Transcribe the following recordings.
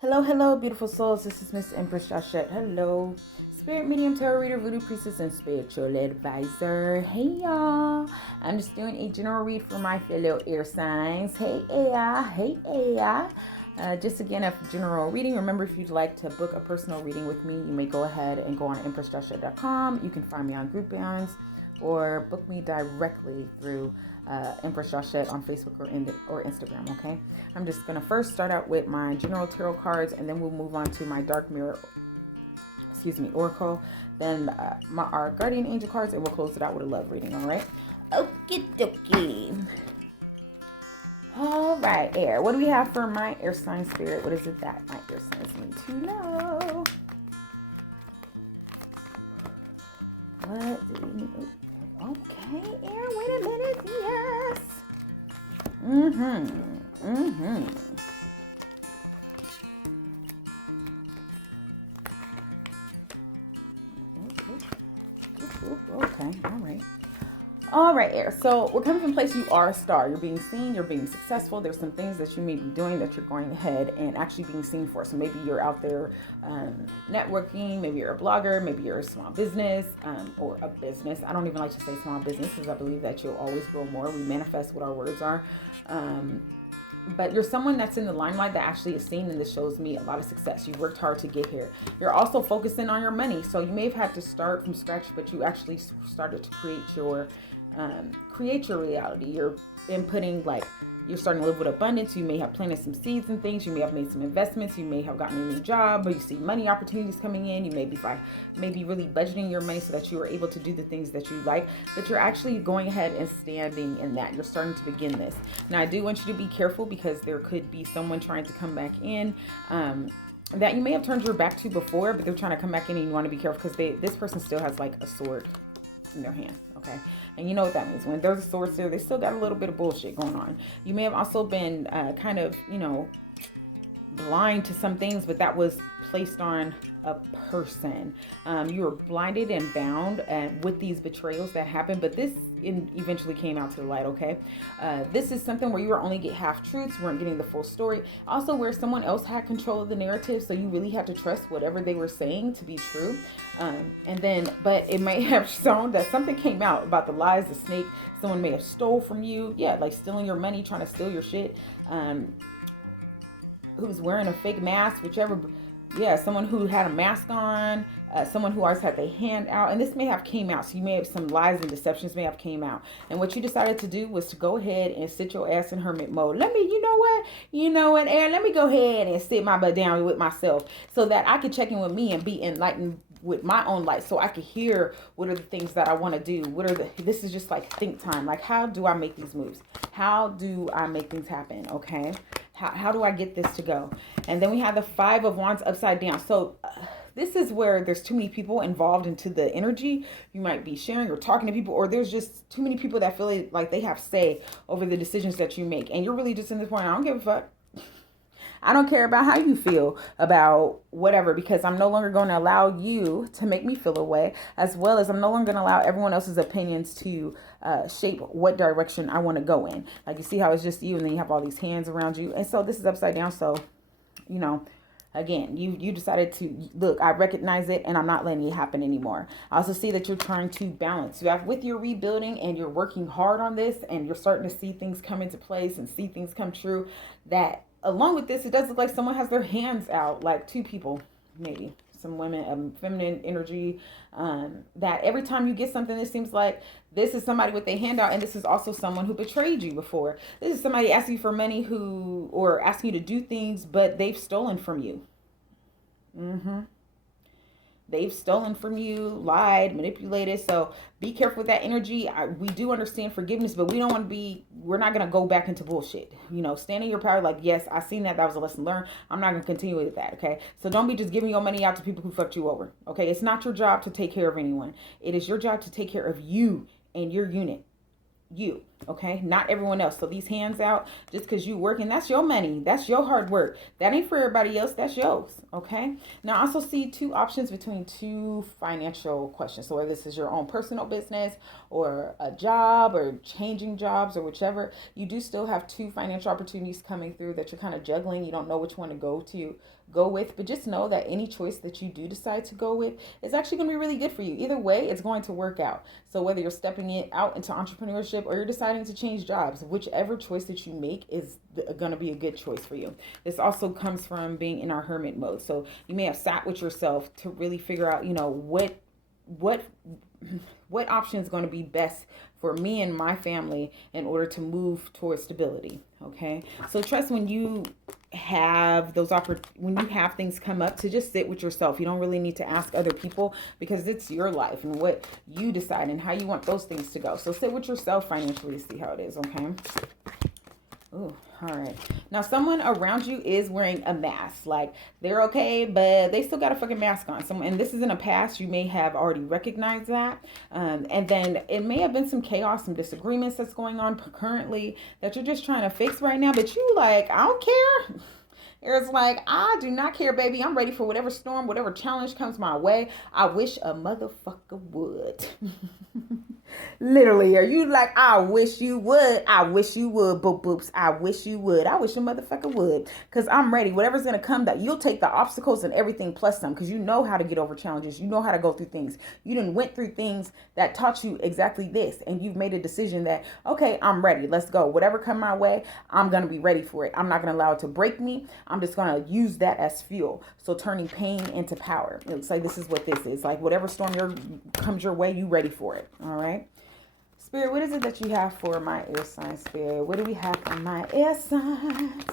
Hello, hello, beautiful souls. This is Miss Empress Jashette. Hello, Spirit Medium Tarot Reader, Voodoo Priestess, and Spiritual Advisor. Hey, y'all. I'm just doing a general read for my fellow air signs. Hey, AI. Hey, AI. Just again, a general reading. Remember, if you'd like to book a personal reading with me, you may go ahead and go on empressjashette.com. You can find me on GroupBands or book me directly through Empress Jashette on Facebook or Instagram, okay? I'm just going to first start out with my general tarot cards, and then we'll move on to my dark mirror, oracle, then our guardian angel cards, and we'll close it out with a love reading, all right? Okie dokie. All right, air. What do we have for my air sign spirit? What is it that my air signs need to know? What do we need? Okay, air, wait a minute. Yes. Okay, all right. All right, air. So we're coming from a place you are a star. You're being seen, you're being successful. There's some things that you may be doing that you're going ahead and actually being seen for. So maybe you're out there networking, maybe you're a blogger, maybe you're a small business or a business. I don't even like to say small business because I believe that you'll always grow more. We manifest what our words are. But you're someone that's in the limelight that actually is seen, and this shows me a lot of success. You worked hard to get here. You're also focusing on your money. So you may have had to start from scratch, but you actually started to create your reality. You're inputting, like, you're starting to live with abundance. You may have planted some seeds and things. You may have made some investments. You may have gotten a new job, but you see money opportunities coming in. You may be really budgeting your money so that you are able to do the things that you like, but you're actually going ahead and standing in that. You're starting to begin this. Now, I do want you to be careful because there could be someone trying to come back in that you may have turned your back to before, but they're trying to come back in, and you want to be careful because this person still has like a sword in their hand, okay? And you know what that means. When there's a sword there, they still got a little bit of bullshit going on. You may have also been kind of, blind to some things, but that was placed on a person. You were blinded and bound with these betrayals that happened, but this eventually came out to the light, okay? This is something where you were only get half truths, you weren't getting the full story. Also, where someone else had control of the narrative, so you really had to trust whatever they were saying to be true. But it may have shown that something came out about the lies, the snake. Someone may have stole from you, like stealing your money, trying to steal your shit. Who's wearing a fake mask, someone who had a mask on, someone who always had their hand out, and this may have came out. So you may have some lies and deceptions may have came out, and what you decided to do was to go ahead and sit your ass in hermit mode. You know what, Aaron? Let me go ahead and sit my butt down with myself so that I could check in with me and be enlightened with my own light, so I could hear what are the things that I want to do. This is just like think time. Like, how do I make these moves? How do I make things happen? Okay. How do I get this to go? And then we have the 5 of Wands upside down. So this is where there's too many people involved into the energy. You might be sharing or talking to people, or there's just too many people that feel like they have say over the decisions that you make. And you're really just in this point, I don't give a fuck. I don't care about how you feel about whatever, because I'm no longer going to allow you to make me feel away, as well as I'm no longer going to allow everyone else's opinions to shape what direction I want to go in. Like, you see how it's just you, and then you have all these hands around you. And so this is upside down. So, again, you decided to look, I recognize it, and I'm not letting it happen anymore. I also see that you're trying to balance. You have with your rebuilding, and you're working hard on this, and you're starting to see things come into place and see things come true. That along with this, it does look like someone has their hands out, like 2 people, maybe some women, feminine energy, that every time you get something, it seems like this is somebody with their hand out, and this is also someone who betrayed you before. This is somebody asking you for money or asking you to do things, but they've stolen from you. They've stolen from you, lied, manipulated. So be careful with that energy. We do understand forgiveness, but we're not going to go back into bullshit. Stand in your power. Like, yes, I seen that. That was a lesson learned. I'm not going to continue with that. Okay. So don't be just giving your money out to people who fucked you over. Okay. It's not your job to take care of anyone. It is your job to take care of you and your unit. You, okay, not everyone else. So these hands out, just because you working, that's your money, that's your hard work, that ain't for everybody else, that's yours. Okay. Now I also see 2 options between 2 financial questions. So whether this is your own personal business or a job or changing jobs or whichever, you do still have 2 financial opportunities coming through that you're kind of juggling. You don't know which one to go with. But just know that any choice that you do decide to go with is actually going to be really good for you. Either way, it's going to work out. So whether you're stepping it out into entrepreneurship or you're deciding to change jobs, whichever choice that you make is going to be a good choice for you. This also comes from being in our hermit mode. So you may have sat with yourself to really figure out, what option is going to be best for me and my family in order to move towards stability. Okay. So trust when you have when you have things come up, to just sit with yourself. You don't really need to ask other people, because it's your life and what you decide and how you want those things to go. So sit with yourself financially, see how it is. Okay. Ooh, all right. Now, someone around you is wearing a mask. Like, they're okay, but they still got a fucking mask on. And this is in a past. You may have already recognized that. And then it may have been some chaos, some disagreements that's going on currently that you're just trying to fix right now. But you like, I don't care. It's like, I do not care, baby. I'm ready for whatever storm, whatever challenge comes my way. I wish a motherfucker would. Literally, are you like, I wish you would. I wish you would, boop boops. I wish you would. I wish a motherfucker would. Because I'm ready. Whatever's going to come, that you'll take the obstacles and everything plus some. Because you know how to get over challenges. You know how to go through things. You done went through things that taught you exactly this. And you've made a decision that, okay, I'm ready. Let's go. Whatever come my way, I'm going to be ready for it. I'm not going to allow it to break me. I'm just going to use that as fuel. So turning pain into power. It looks like this is what this is. Like whatever storm comes your way, you ready for it. All right. Spirit, what is it that you have for my air signs, Spirit? What do we have for my air signs?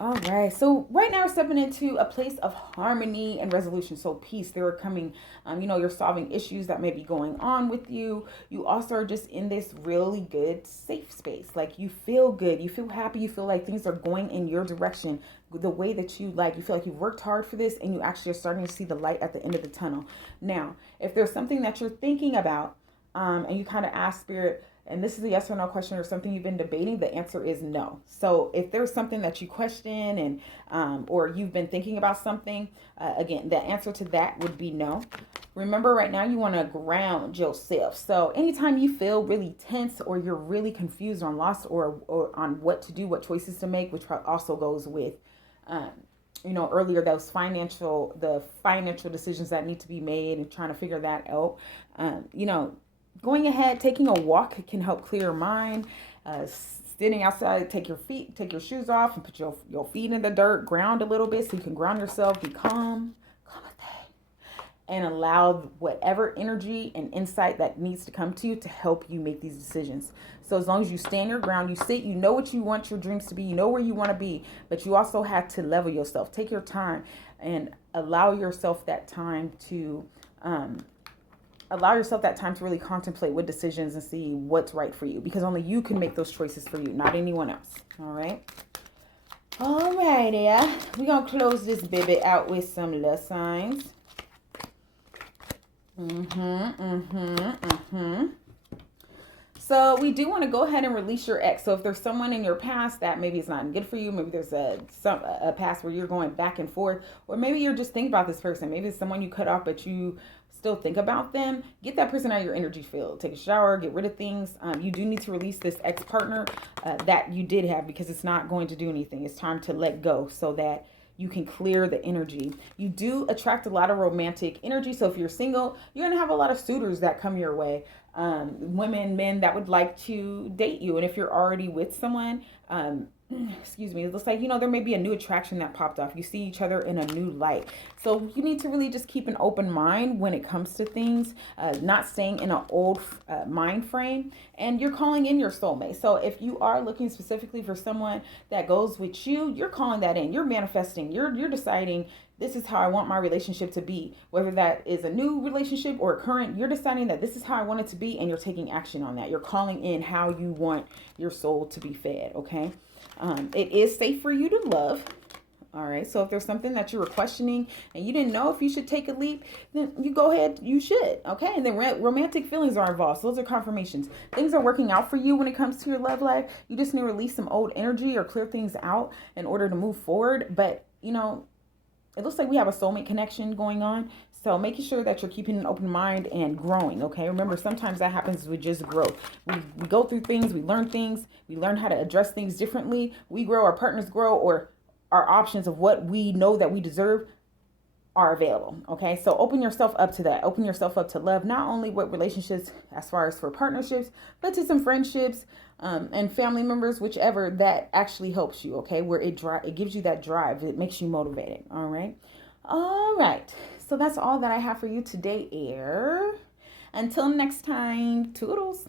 All right. So right now we're stepping into a place of harmony and resolution. So peace. They are coming, you're solving issues that may be going on with you. You also are just in this really good, safe space. Like you feel good. You feel happy. You feel like things are going in your direction the way that you like. You feel like you've worked hard for this and you actually are starting to see the light at the end of the tunnel. Now, if there's something that you're thinking about and you kind of ask Spirit, and this is a yes or no question or something you've been debating, the answer is no. So if there's something that you question and or you've been thinking about something, again, the answer to that would be no. Remember, right now you want to ground yourself. So anytime you feel really tense or you're really confused or lost or on what to do, what choices to make, which also goes with earlier, those financial decisions that need to be made and trying to figure that out, going ahead, taking a walk can help clear your mind. Standing outside, take your shoes off and put your feet in the dirt, ground a little bit so you can ground yourself, be calm and allow whatever energy and insight that needs to come to you to help you make these decisions. So as long as you stand your ground, you sit, you know what you want your dreams to be, you know where you want to be, but you also have to level yourself. Take your time and allow yourself that time to really contemplate what decisions and see what's right for you, because only you can make those choices for you, not anyone else. All right. All right, yeah. We're going to close this baby out with some love signs. So we do want to go ahead and release your ex. So if there's someone in your past that maybe is not good for you, maybe there's a past where you're going back and forth, or maybe you're just thinking about this person. Maybe it's someone you cut off, but you still think about them. Get that person out of your energy field. Take a shower, get rid of things. You do need to release this ex-partner that you did have, because it's not going to do anything. It's time to let go so that you can clear the energy. You do attract a lot of romantic energy. So if you're single, you're going to have a lot of suitors that come your way. Women, men that would like to date you. And if you're already with someone, it looks like, there may be a new attraction that popped off. You see each other in a new light. So you need to really just keep an open mind when it comes to things, not staying in an old mind frame, and you're calling in your soulmate. So if you are looking specifically for someone that goes with you, you're calling that in, you're manifesting, you're deciding, this is how I want my relationship to be. Whether that is a new relationship or a current, you're deciding that this is how I want it to be, and you're taking action on that. You're calling in how you want your soul to be fed, okay? It is safe for you to love. All right. So if there's something that you were questioning and you didn't know if you should take a leap, then you go ahead. You should. Okay. And then romantic feelings are involved. So those are confirmations. Things are working out for you when it comes to your love life. You just need to release some old energy or clear things out in order to move forward. But, it looks like we have a soulmate connection going on. So making sure that you're keeping an open mind and growing, okay? Remember, sometimes that happens with just growth. We go through things, we learn how to address things differently. We grow, our partners grow, or our options of what we know that we deserve are available. Okay, so open yourself up to that. Open yourself up to love, not only with relationships as far as for partnerships, but to some friendships, and family members, whichever that actually helps you. Okay, where it gives you that drive, it makes you motivated. All right. So that's all that I have for you today, air. Until next time, toodles.